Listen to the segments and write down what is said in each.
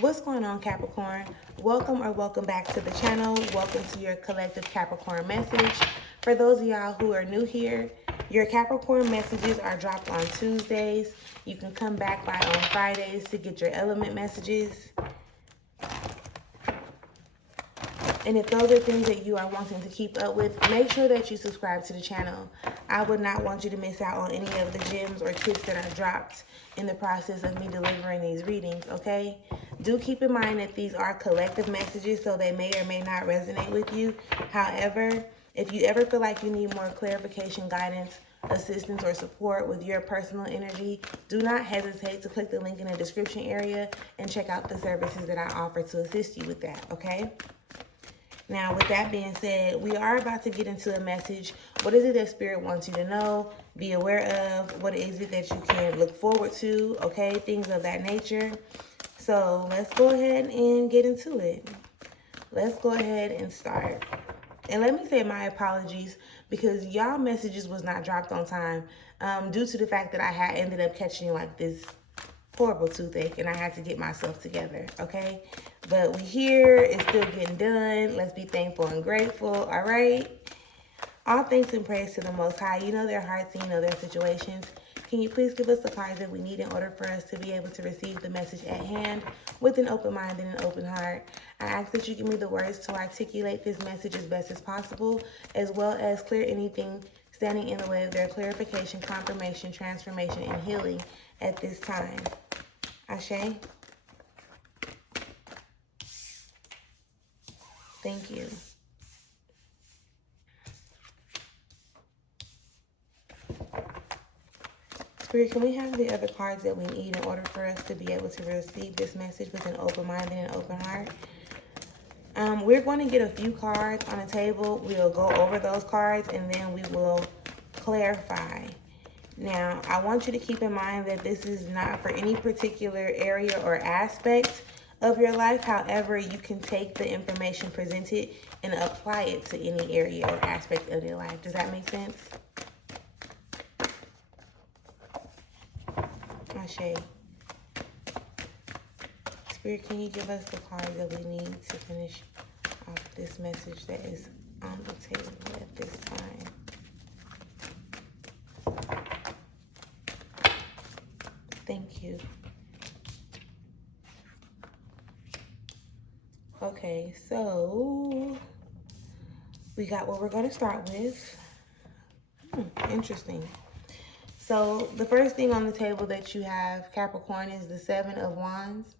What's going on, Capricorn? Welcome back to the channel. Welcome to your collective Capricorn message. For those of y'all who are new here, your Capricorn messages are dropped on Tuesdays. You can come back by on Fridays to get your element messages. And if those are things that you are wanting to keep up with, make sure that you subscribe to the channel. I would not want you to miss out on any of the gems or tips that are dropped in the process of me delivering these readings, okay? Do keep in mind that these are collective messages, so they may or may not resonate with you. However, if you ever feel like you need more clarification, guidance, assistance, or support with your personal energy, do not hesitate to click the link in the description area and check out the services that I offer to assist you with that, okay? Now, with that being said, we are about to get into a message. What is it that Spirit wants you to know, be aware of? What is it that you can look forward to? Okay, things of that nature. So let's go ahead and get into it. Let's go ahead and start. And let me say my apologies because y'all messages was not dropped on time due to the fact that I had ended up catching like this horrible toothache and I had to get myself together, okay? But we here, it's still getting done. Let's be thankful and grateful, all right? All thanks and praise to the Most High. You know their hearts and you know their situations. Can you please give us the cards that we need in order for us to be able to receive the message at hand with an open mind and an open heart? I ask that you give me the words to articulate this message as best as possible, as well as clear anything standing in the way of their clarification, confirmation, transformation, and healing at this time. Ashe. Thank you. Spirit, can we have the other cards that we need in order for us to be able to receive this message with an open mind and an open heart? We're going to get a few cards on the table. We'll go over those cards and then we will clarify. Now, I want you to keep in mind that this is not for any particular area or aspect of your life. However, you can take the information presented and apply it to any area or aspect of your life. Does that make sense? Ashe. Spirit, can you give us the cards that we need to finish off this message that is on the table at this time? Thank you. Okay, so we got what we're going to start with. Interesting. So the first thing on the table that you have, Capricorn, is the Seven of Wands.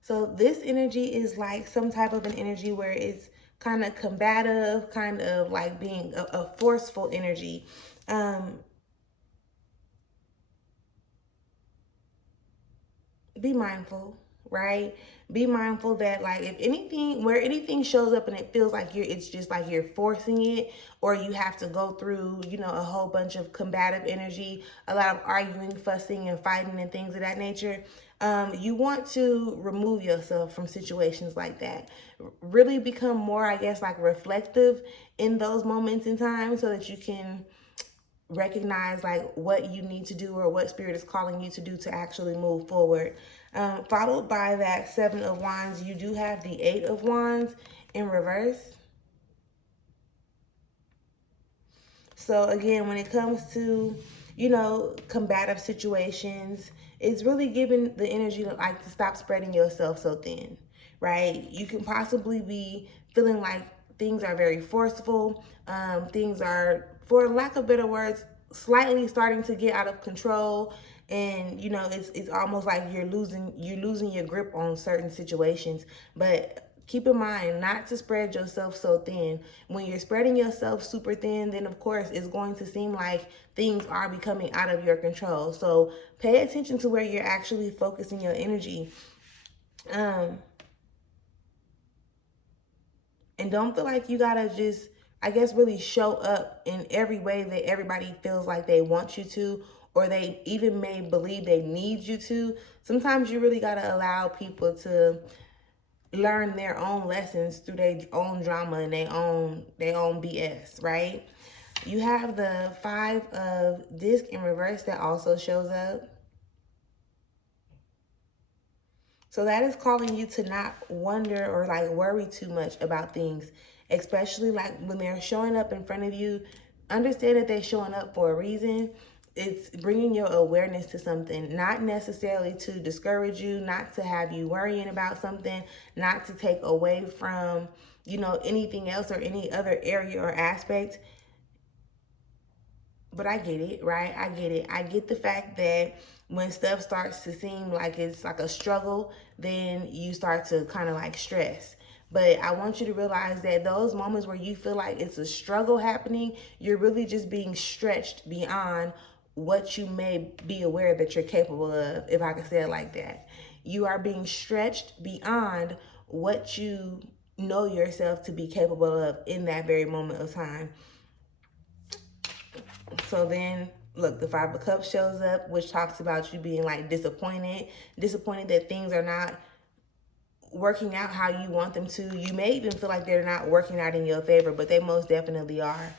So this energy is like some type of an energy where it's kind of combative, kind of like being a forceful energy. Be mindful, right? Be mindful that, like, if anything, where anything shows up and it feels like it's just like you're forcing it, or you have to go through, you know, a whole bunch of combative energy, a lot of arguing, fussing, and fighting and things of that nature. You want to remove yourself from situations like that. Really become more, I guess, like reflective in those moments in time so that you can recognize like what you need to do or what Spirit is calling you to do to actually move forward. Followed by that Seven of Wands, you do have the Eight of Wands in reverse. So again, when it comes to, you know, combative situations, it's really giving the energy to like to stop spreading yourself so thin, right? You can possibly be feeling like things are very forceful. Things are, for lack of better words, slightly starting to get out of control. And, you know, it's almost like you're losing your grip on certain situations. But keep in mind not to spread yourself so thin. When you're spreading yourself super thin, then of course it's going to seem like things are becoming out of your control. So pay attention to where you're actually focusing your energy. And don't feel like you gotta just, I guess, really show up in every way that everybody feels like they want you to, or they even may believe they need you to. Sometimes you really gotta allow people to learn their own lessons through their own drama and their own BS, right? You have the Five of Disc in reverse that also shows up. So that is calling you to not wonder or like worry too much about things, especially like when they're showing up in front of you. Understand that they're showing up for a reason. It's bringing your awareness to something, not necessarily to discourage you, not to have you worrying about something, not to take away from, anything else or any other area or aspect. But I get it, right? I get it. I get the fact that when stuff starts to seem like it's like a struggle, then you start to kind of like stress. But I want you to realize that those moments where you feel like it's a struggle happening, you're really just being stretched beyond what you may be aware that you're capable of, if I can say it like that. You are being stretched beyond what you know yourself to be capable of in that very moment of time. So then, look, the Five of Cups shows up, which talks about you being like disappointed that things are not working out how you want them to. You may even feel like they're not working out in your favor, but they most definitely are.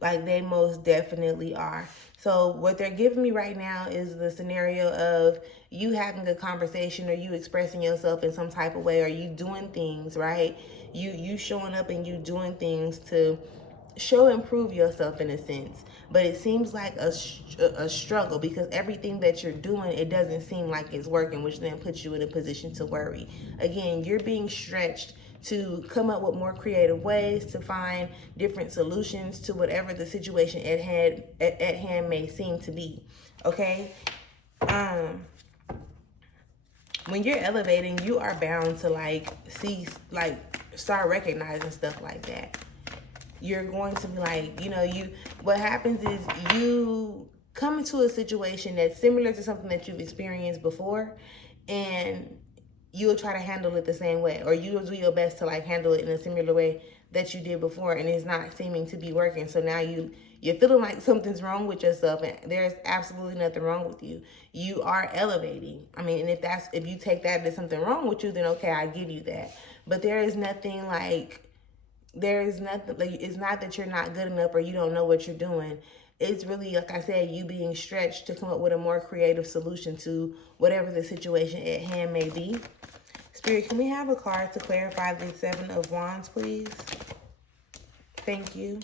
Like, they most definitely are. So what they're giving me right now is the scenario of you having a conversation, or you expressing yourself in some type of way, or you doing things, right? You showing up and you doing things to show and prove yourself in a sense. But it seems like a struggle, because everything that you're doing, it doesn't seem like it's working, which then puts you in a position to worry. Again, you're being stretched to come up with more creative ways to find different solutions to whatever the situation at hand may seem to be. Okay? When you're elevating, you are bound to start recognizing stuff like that. You're going to be like, what happens is you come into a situation that's similar to something that you've experienced before, and you'll try to handle it the same way, or you'll do your best to handle it in a similar way that you did before, and it's not seeming to be working. So now you're feeling like something's wrong with yourself, and there's absolutely nothing wrong with you. You are elevating. I mean, and if you take that as something wrong with you, then okay, I give you that. But there is nothing like it's not that you're not good enough or you don't know what you're doing. It's really, like I said, you being stretched to come up with a more creative solution to whatever the situation at hand may be. Spirit, can we have a card to clarify the Seven of Wands, please? Thank you.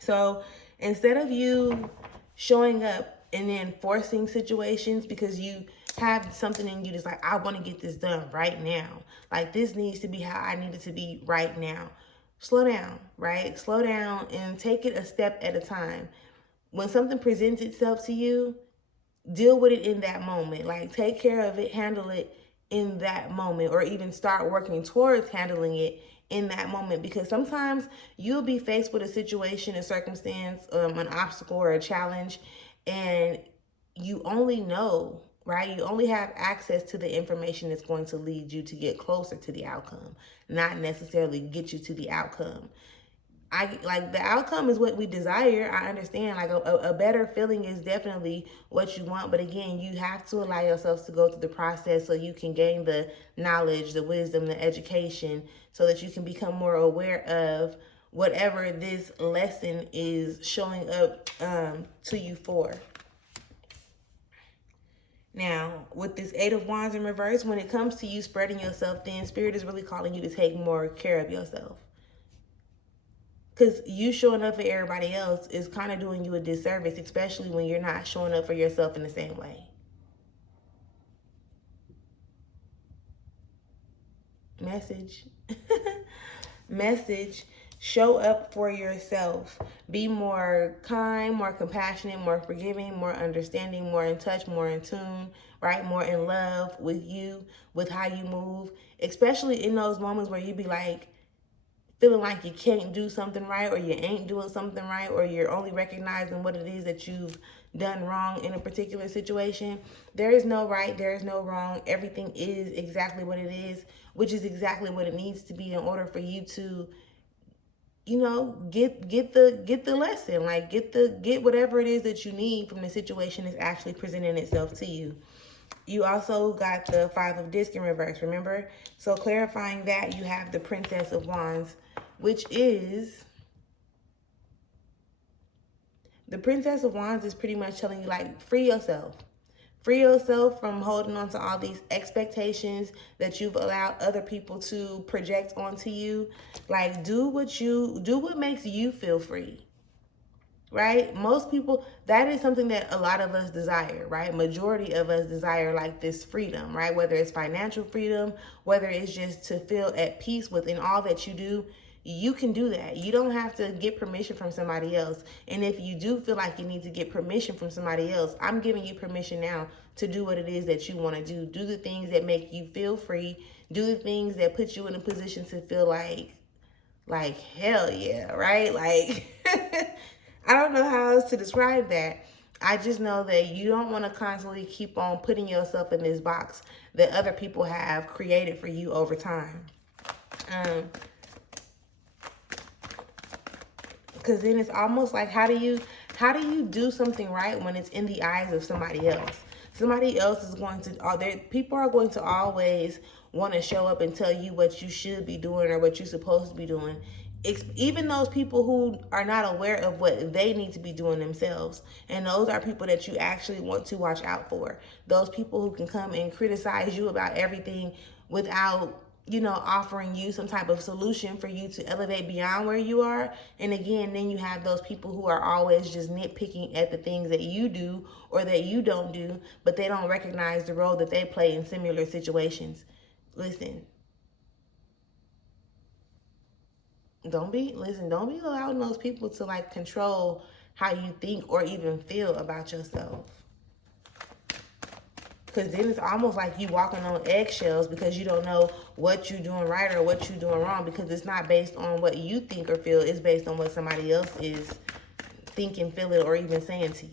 So instead of you showing up and then forcing situations because you have something in you that's like, I want to get this done right now. Like, this needs to be how I need it to be right now. Slow down, right? Slow down and take it a step at a time. When something presents itself to you, deal with it in that moment. Like, take care of it, handle it in that moment, or even start working towards handling it in that moment. Because sometimes you'll be faced with a situation, a circumstance, an obstacle or a challenge, and you only know, right? You only have access to the information that's going to lead you to get closer to the outcome, not necessarily get you to the outcome. The outcome is what we desire. I understand, a better feeling is definitely what you want. But again, you have to allow yourselves to go through the process so you can gain the knowledge, the wisdom, the education, so that you can become more aware of whatever this lesson is showing up to you for. Now, with this Eight of Wands in reverse, when it comes to you spreading yourself thin, Spirit is really calling you to take more care of yourself. Because you showing up for everybody else is kind of doing you a disservice, especially when you're not showing up for yourself in the same way. Message. Message. Show up for yourself. Be more kind, more compassionate, more forgiving, more understanding, more in touch, more in tune, right? More in love with you, with how you move. Especially in those moments where you be like, feeling like you can't do something right, or you ain't doing something right, or you're only recognizing what it is that you've done wrong in a particular situation. There is no right, there is no wrong. Everything is exactly what it is, which is exactly what it needs to be in order for you to, get the lesson, get whatever it is that you need from the situation that's actually presenting itself to you. You also got the Five of Disc in reverse, remember? So clarifying that, you have the Princess of Wands, which is, the Princess of Wands is pretty much telling you, free yourself. Free yourself from holding on to all these expectations that you've allowed other people to project onto you. Like, do what makes you feel free. Right? Most people, that is something that a lot of us desire, right? Majority of us desire like this freedom, right? Whether it's financial freedom, whether it's just to feel at peace within all that you do, you can do that. You don't have to get permission from somebody else. And if you do feel like you need to get permission from somebody else, I'm giving you permission now to do what it is that you want to do. Do the things that make you feel free. Do the things that put you in a position to feel like hell yeah, right? Like I don't know how else to describe that. I just know that you don't want to constantly keep on putting yourself in this box that other people have created for you over time. Because then it's almost like, how do you do something right when it's in the eyes of somebody else? Somebody else is going to, people are going to always want to show up and tell you what you should be doing or what you're supposed to be doing. Even those people who are not aware of what they need to be doing themselves. And those are people that you actually want to watch out for. Those people who can come and criticize you about everything without offering you some type of solution for you to elevate beyond where you are. And again, then you have those people who are always just nitpicking at the things that you do or that you don't do, but they don't recognize the role that they play in similar situations. Listen, don't be allowing those people to like control how you think or even feel about yourself. Because then it's almost like you walking on eggshells because you don't know what you're doing right or what you're doing wrong, because it's not based on what you think or feel. It's based on what somebody else is thinking, feeling, or even saying to you.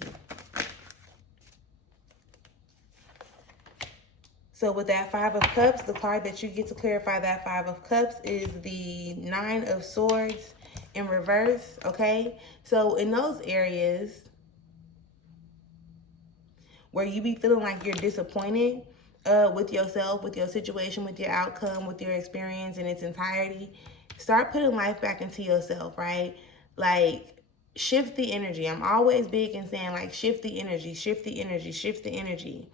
So with that Five of Cups, the card that you get to clarify that Five of Cups is the Nine of Swords in reverse, okay? So in those areas where you be feeling like you're disappointed with yourself, with your situation, with your outcome, with your experience in its entirety, start putting life back into yourself, right? Like, shift the energy. I'm always big in saying, like, shift the energy, shift the energy, shift the energy.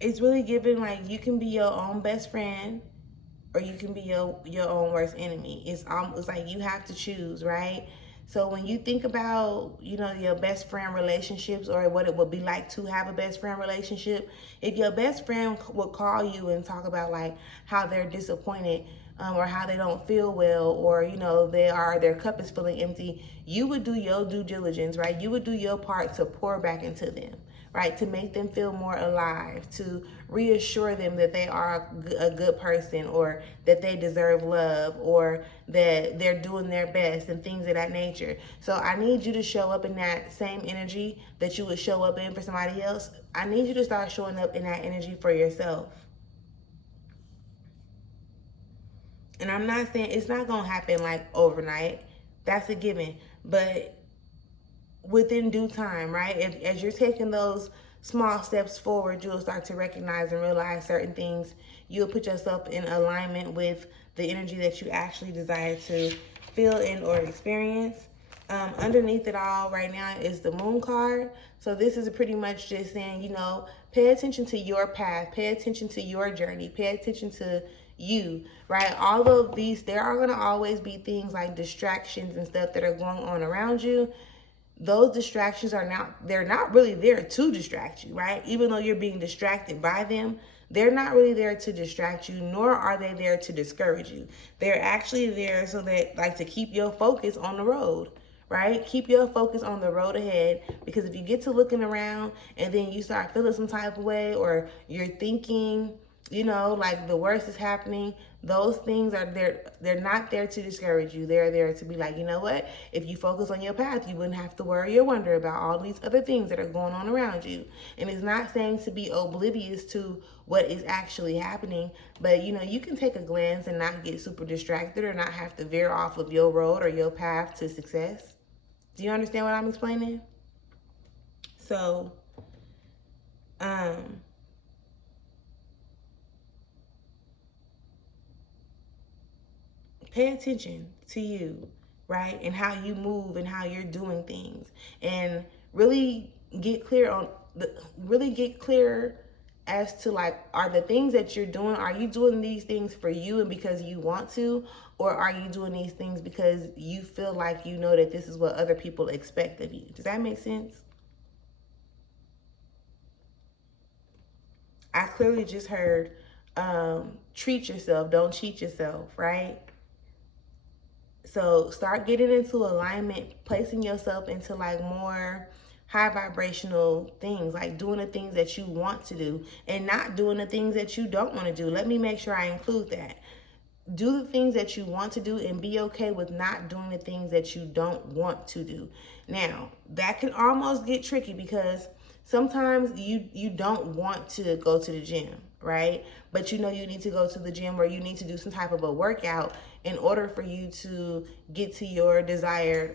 It's really giving, like, you can be your own best friend or you can be your own worst enemy. It's like you have to choose, right? So when you think about, your best friend relationships or what it would be like to have a best friend relationship, if your best friend would call you and talk about like how they're disappointed or how they don't feel well, or their cup is feeling empty, you would do your due diligence, right? You would do your part to pour back into them, right? To make them feel more alive, to reassure them that they are a good person or that they deserve love or that they're doing their best and things of that nature. So I need you to show up in that same energy that you would show up in for somebody else. I need you to start showing up in that energy for yourself. And I'm not saying it's not going to happen like overnight. That's a given. But within due time, right? As you're taking those small steps forward, you'll start to recognize and realize certain things. You'll put yourself in alignment with the energy that you actually desire to feel and or experience. Underneath it all right now is the Moon card. So this is pretty much just saying, pay attention to your path, pay attention to your journey, pay attention to you, right? All of these, there are going to always be things like distractions and stuff that are going on around you. Those distractions they're not really there to distract you, right? Even though you're being distracted by them, they're not really there to distract you, nor are they there to discourage you. They're actually there so that, like, to keep your focus on the road, right? Keep your focus on the road ahead, because if you get to looking around and then you start feeling some type of way, or you're thinking, like the worst is happening, those things are there. They're not there to discourage you. They're there to be like, you know what? If you focus on your path, you wouldn't have to worry or wonder about all these other things that are going on around you. And it's not saying to be oblivious to what is actually happening, but you can take a glance and not get super distracted or not have to veer off of your road or your path to success. Do you understand what I'm explaining? So, pay attention to you, right? And how you move and how you're doing things. And really get clear on really get clear as to like, are the things that you're doing, are you doing these things for you and because you want to, or are you doing these things because you feel like you know that this is what other people expect of you? Does that make sense? I clearly just heard treat yourself, don't cheat yourself, right? So start getting into alignment, placing yourself into like more high vibrational things, like doing the things that you want to do and not doing the things that you don't want to do. Let me make sure I include that. Do the things that you want to do and be okay with not doing the things that you don't want to do. Now, that can almost get tricky because sometimes you don't want to go to the gym, right? But you know you need to go to the gym or you need to do some type of a workout in order for you to get to your desired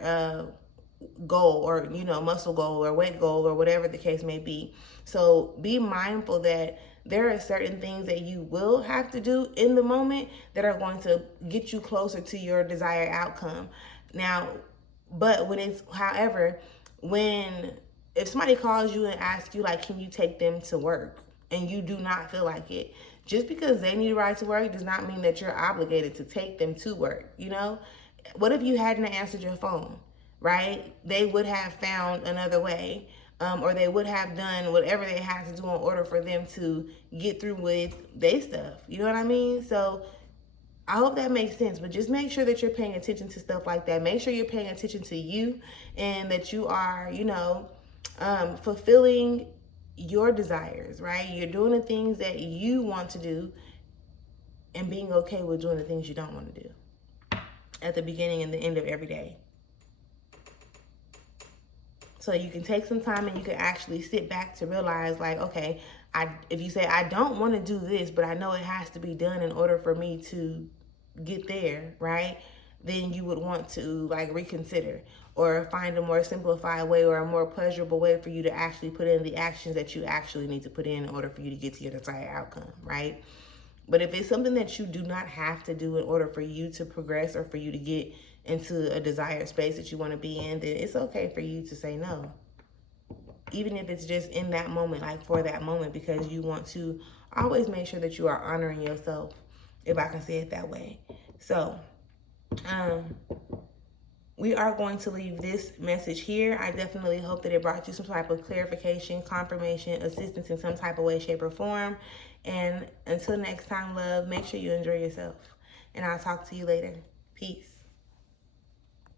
goal, or muscle goal or weight goal or whatever the case may be. So be mindful that there are certain things that you will have to do in the moment that are going to get you closer to your desired outcome. Now, but however, if somebody calls you and asks you like, can you take them to work, and you do not feel like it, just because they need a ride to work does not mean that you're obligated to take them to work. What if you hadn't answered your phone, right? They would have found another way, or they would have done whatever they had to do in order for them to get through with their stuff. You know what I mean? So I hope that makes sense, but just make sure that you're paying attention to stuff like that. Make sure you're paying attention to you and that you are, fulfilling your desires, right? You're doing the things that you want to do and being okay with doing the things you don't want to do at the beginning and the end of every day. So you can take some time and you can actually sit back to realize like, okay, if you say, I don't want to do this, but I know it has to be done in order for me to get there, right? Then you would want to like reconsider or find a more simplified way or a more pleasurable way for you to actually put in the actions that you actually need to put in order for you to get to your desired outcome, right? But if it's something that you do not have to do in order for you to progress or for you to get into a desired space that you want to be in, then it's okay for you to say no. Even if it's just in that moment, like for that moment, because you want to always make sure that you are honoring yourself, if I can say it that way. So, we are going to leave this message here. I definitely hope that it brought you some type of clarification, confirmation, assistance in some type of way, shape, or form. And until next time, love, make sure you enjoy yourself. And I'll talk to you later. Peace.